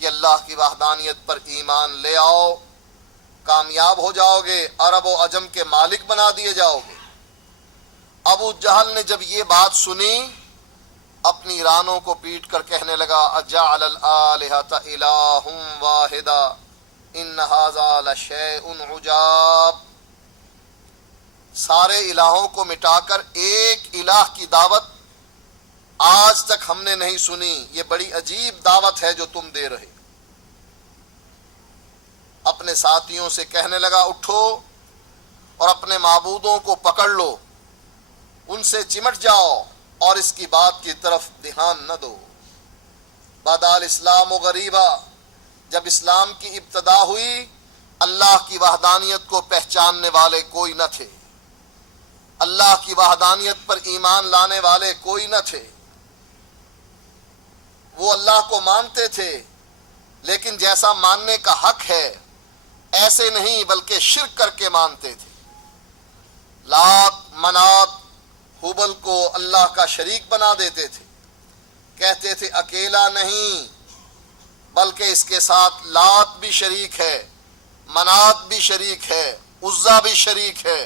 کہ اللہ کی وحدانیت پر ایمان لے آؤ، کامیاب ہو جاؤ گے، عرب و عجم کے مالک بنا دیے جاؤ گے۔ ابو جہل نے جب یہ بات سنی، اپنی رانوں کو پیٹ کر کہنے لگا اجعل الآلہۃ الہ واحدا ان ھذا لشیء عجاب، سارے الہوں کو مٹا کر ایک الہ کی دعوت آج تک ہم نے نہیں سنی، یہ بڑی عجیب دعوت ہے جو تم دے رہے۔ اپنے ساتھیوں سے کہنے لگا اٹھو اور اپنے معبودوں کو پکڑ لو، ان سے چمٹ جاؤ اور اس کی بات کی طرف دھیان نہ دو۔ بدا الاسلام غریبا، جب اسلام کی ابتدا ہوئی اللہ کی وحدانیت کو پہچاننے والے کوئی نہ تھے، اللہ کی وحدانیت پر ایمان لانے والے کوئی نہ تھے۔ وہ اللہ کو مانتے تھے لیکن جیسا ماننے کا حق ہے ایسے نہیں، بلکہ شرک کر کے مانتے تھے۔ لات، منات، حبل کو اللہ کا شریک بنا دیتے تھے، کہتے تھے اکیلا نہیں بلکہ اس کے ساتھ لات بھی شریک ہے، منات بھی شریک ہے، عزا بھی شریک ہے،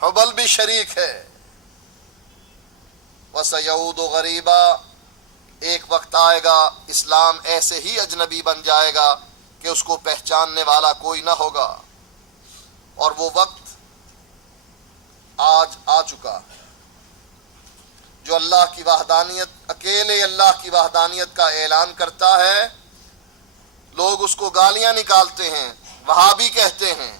حبل بھی شریک ہے۔ وَسَيَعُودُ غَرِيبًا، ایک وقت آئے گا اسلام ایسے ہی اجنبی بن جائے گا کہ اس کو پہچاننے والا کوئی نہ ہوگا، اور وہ وقت آج آ چکا جو اللہ کی وحدانیت، اکیلے اللہ کی وحدانیت کا اعلان کرتا ہے۔ لوگ اس کو گالیاں نکالتے ہیں، وہابی کہتے ہیں،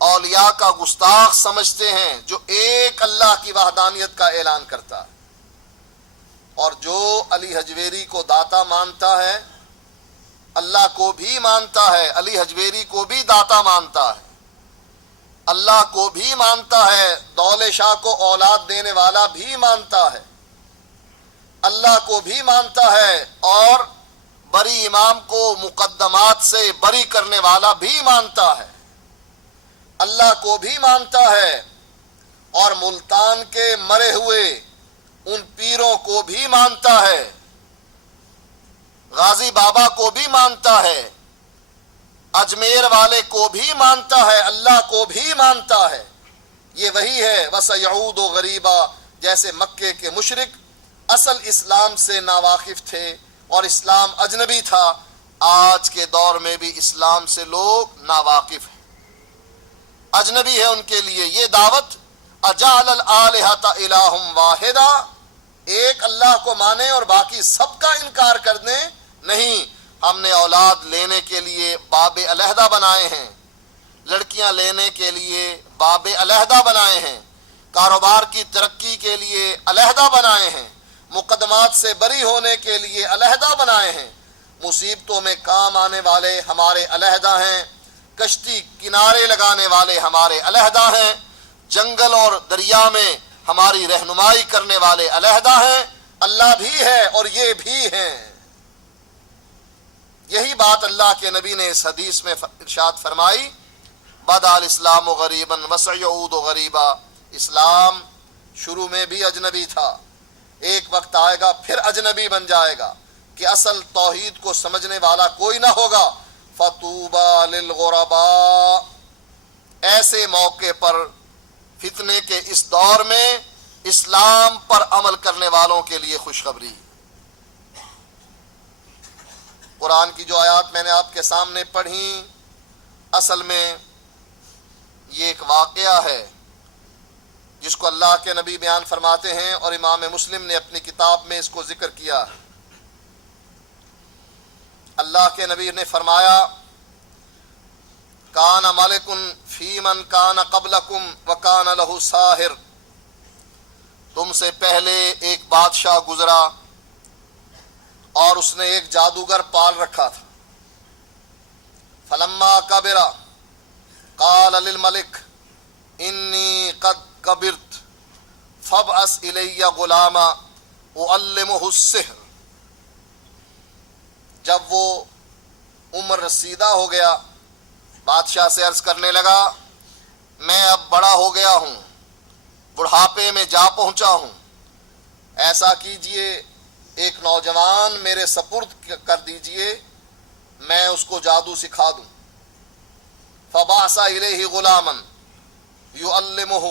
اولیاء کا گستاخ سمجھتے ہیں جو ایک اللہ کی وحدانیت کا اعلان کرتا ہے، اور جو علی حجویری کو داتا مانتا ہے اللہ کو بھی مانتا ہے، علی حجویری کو بھی داتا مانتا ہے، اللہ کو بھی مانتا ہے، دولت شاہ کو اولاد دینے والا بھی مانتا ہے، اللہ کو بھی مانتا ہے، اور بری امام کو مقدمات سے بری کرنے والا بھی مانتا ہے، اللہ کو بھی مانتا ہے، اور ملتان کے مرے ہوئے ان پیروں کو بھی مانتا ہے، غازی بابا کو بھی مانتا ہے، اجمیر والے کو بھی مانتا ہے، اللہ کو بھی مانتا ہے۔ یہ وہی ہے وَسَيَعُودُ غَرِيبًا، جیسے مکے کے مشرک اصل اسلام سے ناواقف تھے اور اسلام اجنبی تھا، آج کے دور میں بھی اسلام سے لوگ ناواقف ہیں، اجنبی ہے ان کے لیے یہ دعوت اجعل الآلہۃ الہ واحدا، ایک اللہ کو مانیں اور باقی سب کا انکار کر دیں۔ نہیں، ہم نے اولاد لینے کے لیے باب علیحدہ بنائے ہیں، لڑکیاں لینے کے لیے باب علیحدہ بنائے ہیں، کاروبار کی ترقی کے لیے علیحدہ بنائے ہیں، مقدمات سے بری ہونے کے لیے علیحدہ بنائے ہیں، مصیبتوں میں کام آنے والے ہمارے علیحدہ ہیں، کشتی کنارے لگانے والے ہمارے علیحدہ ہیں، جنگل اور دریا میں ہماری رہنمائی کرنے والے علیحدہ ہیں، اللہ بھی ہے اور یہ بھی ہیں۔ یہی بات اللہ کے نبی نے اس حدیث میں ارشاد فرمائی، بدا الاسلام غریبا وسیعود غریبا، اسلام شروع میں بھی اجنبی تھا، ایک وقت آئے گا پھر اجنبی بن جائے گا کہ اصل توحید کو سمجھنے والا کوئی نہ ہوگا۔ فطوبى للغرباء، ایسے موقع پر فتنے کے اس دور میں اسلام پر عمل کرنے والوں کے لیے خوشخبری۔ قرآن کی جو آیات میں نے آپ کے سامنے پڑھی، اصل میں یہ ایک واقعہ ہے جس کو اللہ کے نبی بیان فرماتے ہیں، اور امام مسلم نے اپنی کتاب میں اس کو ذکر کیا ہے۔ اللہ کے نبی نے فرمایا، کان ملک فی من کان قبلکم وکان لہ ساحر، تم سے پہلے ایک بادشاہ گزرا اور اس نے ایک جادوگر پال رکھا تھا۔ فلما کبر قال للملک انی قد کبرت فابعث الی غلاما اعلمہ السحر، جب وہ عمر رسیدہ ہو گیا بادشاہ سے عرض کرنے لگا میں اب بڑا ہو گیا ہوں، بڑھاپے میں جا پہنچا ہوں، ایسا کیجئے ایک نوجوان میرے سپرد کر دیجئے، میں اس کو جادو سکھا دوں۔ فبعث الیہ غلاما یعلمہ،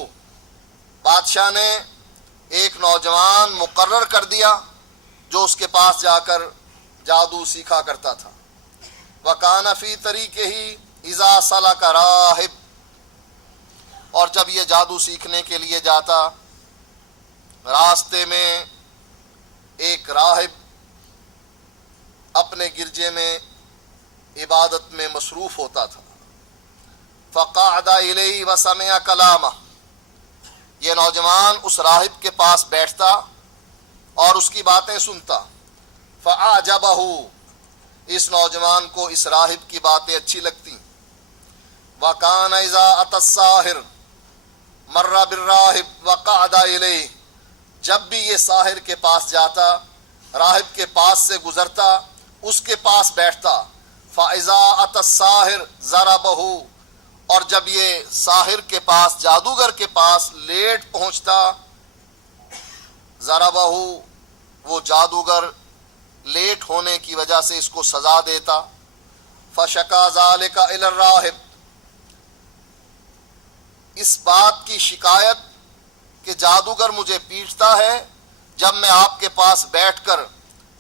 بادشاہ نے ایک نوجوان مقرر کر دیا جو اس کے پاس جا کر جادو سیکھا کرتا تھا۔ وَكَانَ فِي طَرِيقِهِ إِذَا سَلَكَ رَاهِبٌ، اور جب یہ جادو سیکھنے کے لیے جاتا، راستے میں ایک راہب اپنے گرجے میں عبادت میں مصروف ہوتا تھا۔ فَقَعَدَ إِلَيْهِ وَسَمِعَ كَلَامَهُ، یہ نوجوان اس راہب کے پاس بیٹھتا اور اس کی باتیں سنتا۔ فَأَعْجَبَهُ، اس نوجوان کو اس راہب کی باتیں اچھی لگتی۔ وَكَانَ إِذَا أَتَى السَّاحِرُ مَرَّ بِالرَّاهِبِ وَقَعَدَ إِلَيْهِ، جب بھی یہ ساحر کے پاس جاتا، راہب کے پاس سے گزرتا، اس کے پاس بیٹھتا۔ فَإِذَا أَتَى السَّاحِرُ ضَرَبَهُ، اور جب یہ ساحر کے پاس، جادوگر کے پاس لیٹ پہنچتا، ضَرَبَهُ، وہ جادوگر لیٹ ہونے کی وجہ سے اس کو سزا دیتا۔ فَشَكَا ذَلِكَ إِلَى الرَّاهِبِ، اس بات کی شکایت کہ جادوگر مجھے پیٹتا ہے جب میں آپ کے پاس بیٹھ کر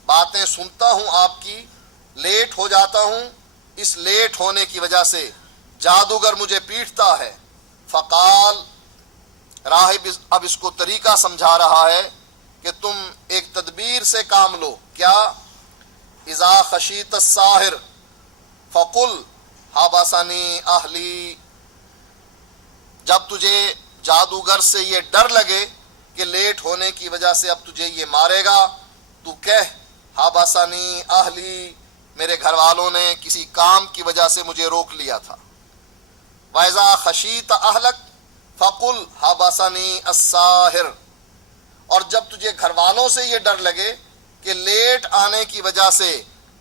باتیں سنتا ہوں، آپ کی لیٹ ہو جاتا ہوں، اس لیٹ ہونے کی وجہ سے جادوگر مجھے پیٹتا ہے۔ فقال، راہب اب اس کو طریقہ سمجھا رہا ہے کہ تم ایک تدبیر سے کام لو۔ کیا؟ اذا خشیت الساحر فقل حبسنی اہلی، جب تجھے جادوگر سے یہ ڈر لگے کہ لیٹ ہونے کی وجہ سے اب تجھے یہ مارے گا، تو کہہ حبسنی اہلی، میرے گھر والوں نے کسی کام کی وجہ سے مجھے روک لیا تھا۔ وَإِذَا خَشِيتَ أَهْلَكَ فَقُلْ حَبَسَنِي السَّاحِرُ، اور جب تجھے گھر والوں سے یہ ڈر لگے کہ لیٹ آنے کی وجہ سے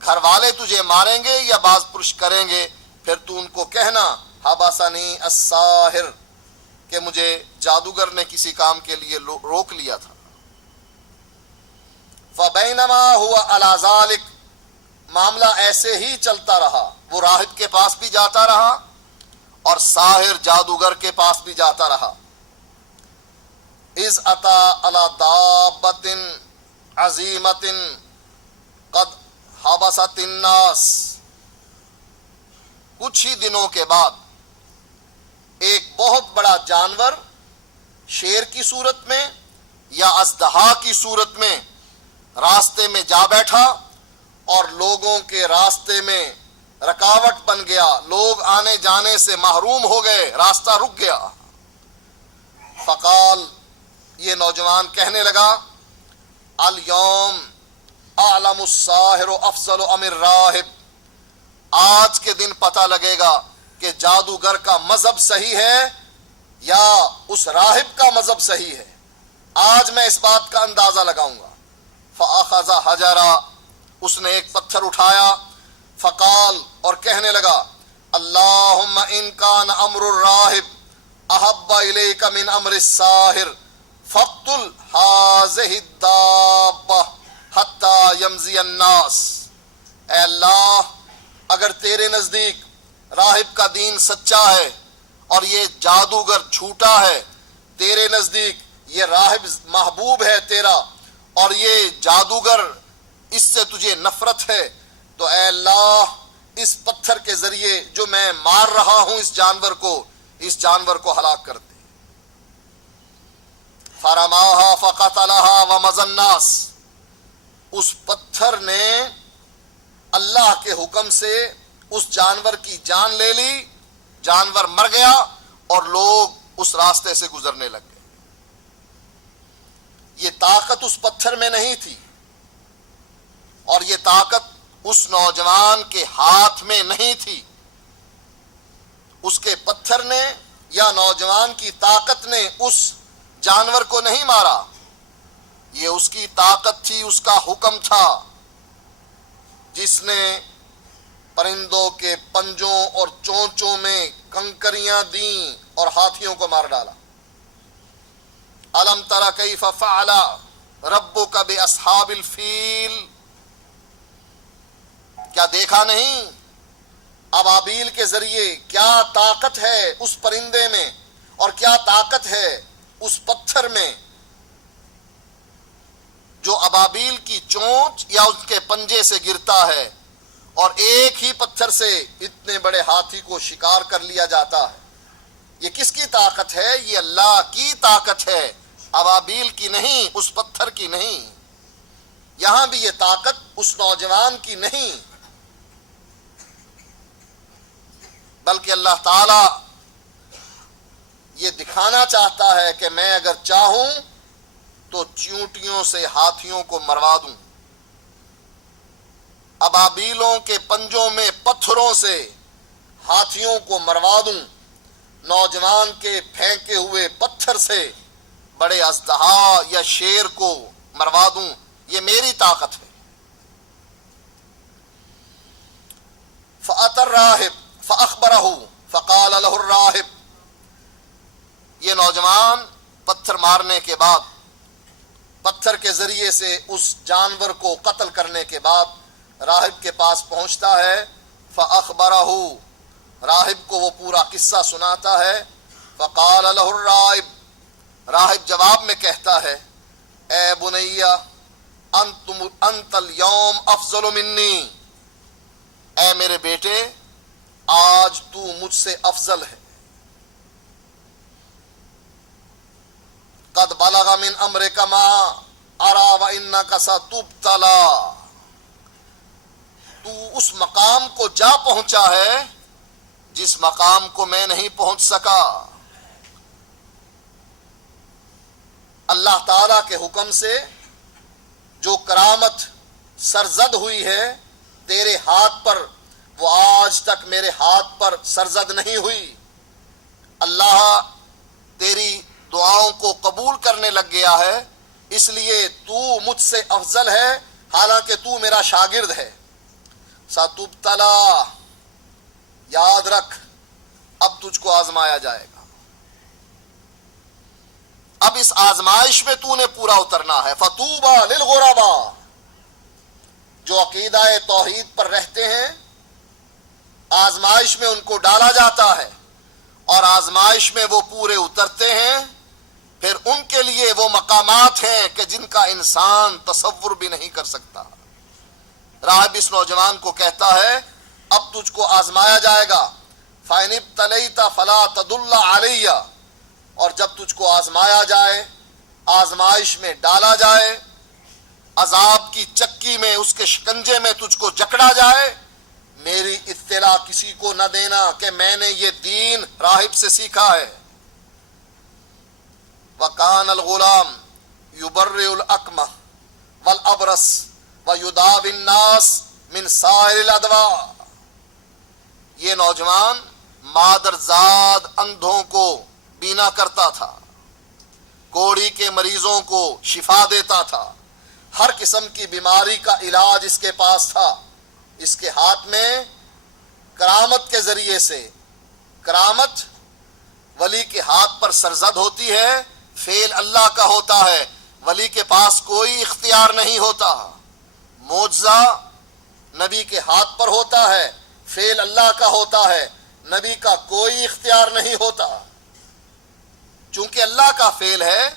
گھر والے تجھے ماریں گے یا باز پرش کریں گے، پھر تو ان کو کہنا حَبَسَنِي السَّاحِرُ، کہ مجھے جادوگر نے کسی کام کے لیے روک لیا تھا۔ فَبَيْنَمَا هُوَ عَلَى ذَلِكَ، معاملہ ایسے ہی چلتا رہا، وہ راہب کے پاس بھی جاتا رہا اور ساحر جادوگر کے پاس بھی جاتا رہا۔ اِذْ أَتَى عَلَى دَابَّةٍ عَظِيمَةٍ قَدْ حَبَسَتِ النَّاسَ، کچھ ہی دنوں کے بعد ایک بہت بڑا جانور شیر کی صورت میں یا اژدہا کی صورت میں راستے میں جا بیٹھا اور لوگوں کے راستے میں رکاوٹ بن گیا، لوگ آنے جانے سے محروم ہو گئے، راستہ رک گیا۔ فقال، یہ نوجوان کہنے لگا، الیوم اعلم الساحر افضل ام الراہب، آج کے دن پتہ لگے گا کہ جادوگر کا مذہب صحیح ہے یا اس راہب کا مذہب صحیح ہے، آج میں اس بات کا اندازہ لگاؤں گا۔ فاخذ حجرا، اس نے ایک پتھر اٹھایا، فقال، اور کہنے لگا، اللہم ان کان امر الراہب احب الیک من امر الساحر فاقتل ہذہ الدابہ حتی یمضی الناس، اے اللہ، اگر تیرے نزدیک راہب کا دین سچا ہے اور یہ جادوگر جھوٹا ہے، تیرے نزدیک یہ راہب محبوب ہے تیرا اور یہ جادوگر اس سے تجھے نفرت ہے، تو اے اللہ اس پتھر کے ذریعے جو میں مار رہا ہوں اس جانور کو ہلاک کر دے۔ فرماہا فقتلہا ومضى الناس، اس پتھر نے اللہ کے حکم سے اس جانور کی جان لے لی، جانور مر گیا اور لوگ اس راستے سے گزرنے لگ گئے۔ یہ طاقت اس پتھر میں نہیں تھی اور یہ طاقت اس نوجوان کے ہاتھ میں نہیں تھی، اس کے پتھر نے یا نوجوان کی طاقت نے اس جانور کو نہیں مارا، یہ اس کی طاقت تھی، اس کا حکم تھا، جس نے پرندوں کے پنجوں اور چونچوں میں کنکریاں دیں اور ہاتھیوں کو مار ڈالا۔ الم تر کیف فعل ربک باصحاب الفیل، کیا دیکھا نہیں ابابیل کے ذریعے کیا طاقت ہے اس پرندے میں اور کیا طاقت ہے اس پتھر میں جو ابابیل کی چونچ یا اس کے پنجے سے گرتا ہے اور ایک ہی پتھر سے اتنے بڑے ہاتھی کو شکار کر لیا جاتا ہے۔ یہ کس کی طاقت ہے؟ یہ اللہ کی طاقت ہے، ابابیل کی نہیں، اس پتھر کی نہیں۔ یہاں بھی یہ طاقت اس نوجوان کی نہیں، بلکہ اللہ تعالی یہ دکھانا چاہتا ہے کہ میں اگر چاہوں تو چیونٹیوں سے ہاتھیوں کو مروا دوں، ابابیلوں کے پنجوں میں پتھروں سے ہاتھیوں کو مروا دوں، نوجوان کے پھینکے ہوئے پتھر سے بڑے اژدہا یا شیر کو مروا دوں، یہ میری طاقت ہے۔ فأتى الراہب فأخبرہ فقال له الراہب، یہ نوجوان پتھر مارنے کے بعد، پتھر کے ذریعے سے اس جانور کو قتل کرنے کے بعد راہب کے پاس پہنچتا ہے۔ فأخبرہ، راہب کو وہ پورا قصہ سناتا ہے۔ فقال له الراہب، راہب جواب میں کہتا ہے، اے بنیا انت اليوم افضل منی، اے میرے بیٹے آج تو مجھ سے افضل ہے۔ قد بلغ من امرک ما ارى وانک ستبتلی، تو اس مقام کو جا پہنچا ہے جس مقام کو میں نہیں پہنچ سکا۔ اللہ تعالی کے حکم سے جو کرامت سرزد ہوئی ہے تیرے ہاتھ پر، وہ آج تک میرے ہاتھ پر سرزد نہیں ہوئی۔ اللہ تیری دعاؤں کو قبول کرنے لگ گیا ہے، اس لیے تو مجھ سے افضل ہے، حالانکہ تو میرا شاگرد ہے۔ ستبتلی، یاد رکھ اب تجھ کو آزمایا جائے گا، اب اس آزمائش میں تو نے پورا اترنا ہے۔ فطوبی للغرباء، جو عقیدہ توحید پر رہتے ہیں آزمائش میں ان کو ڈالا جاتا ہے اور آزمائش میں وہ پورے اترتے ہیں، پھر ان کے لیے وہ مقامات ہیں کہ جن کا انسان تصور بھی نہیں کر سکتا۔ راہب اس نوجوان کو کہتا ہے اب تجھ کو آزمایا جائے گا، فَإِنِ ابْتَلَيْتَ فَلَا تَدُلَّ عَلَيَّ، اور جب تجھ کو آزمایا جائے، آزمائش میں ڈالا جائے، عذاب کی چکی میں، اس کے شکنجے میں تجھ کو جکڑا جائے، میری اطلاع کسی کو نہ دینا کہ میں نے یہ دین راہب سے سیکھا ہے۔ وَكَانَ الْغُلَامُ يُبَرِّئُ الْأَكْمَحَ وَالْأَبْرَصَ وَيُدَاوِي النَّاسَ مِنْ سَائِرِ الْأَدْوَاءِ، یہ نوجوان مادرزاد اندھوں کو بینا کرتا تھا، کوڑی کے مریضوں کو شفا دیتا تھا، ہر قسم کی بیماری کا علاج اس کے پاس تھا۔ اس کے ہاتھ میں کرامت کے ذریعے سے، کرامت ولی کے ہاتھ پر سرزد ہوتی ہے، فعل اللہ کا ہوتا ہے، ولی کے پاس کوئی اختیار نہیں ہوتا۔ معجزہ نبی کے ہاتھ پر ہوتا ہے، فعل اللہ کا ہوتا ہے، نبی کا کوئی اختیار نہیں ہوتا۔ چونکہ اللہ کا فعل ہے،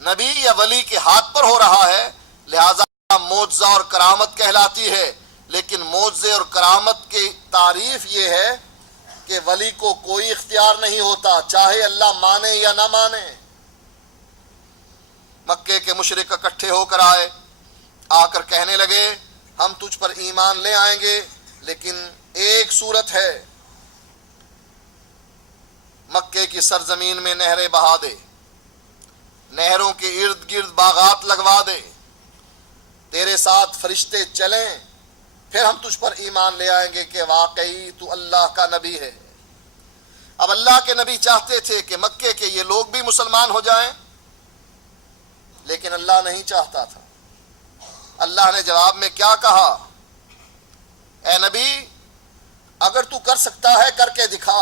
نبی یا ولی کے ہاتھ پر ہو رہا ہے، لہذا معجزہ اور کرامت کہلاتی ہے۔ لیکن معجزے اور کرامت کی تعریف یہ ہے کہ ولی کو کوئی اختیار نہیں ہوتا، چاہے اللہ مانے یا نہ مانے۔ مکے کے مشرک اکٹھے ہو کر آئے، آ کر کہنے لگے ہم تجھ پر ایمان لے آئیں گے، لیکن ایک صورت ہے، مکے کی سرزمین میں نہریں بہا دے، نہروں کے ارد گرد باغات لگوا دے، تیرے ساتھ فرشتے چلیں، پھر ہم تجھ پر ایمان لے آئیں گے کہ واقعی تو اللہ کا نبی ہے۔ اب اللہ کے نبی چاہتے تھے کہ مکے کے یہ لوگ بھی مسلمان ہو جائیں، لیکن اللہ نہیں چاہتا تھا۔ اللہ نے جواب میں کیا کہا؟ اے نبی اگر تو کر سکتا ہے کر کے دکھا،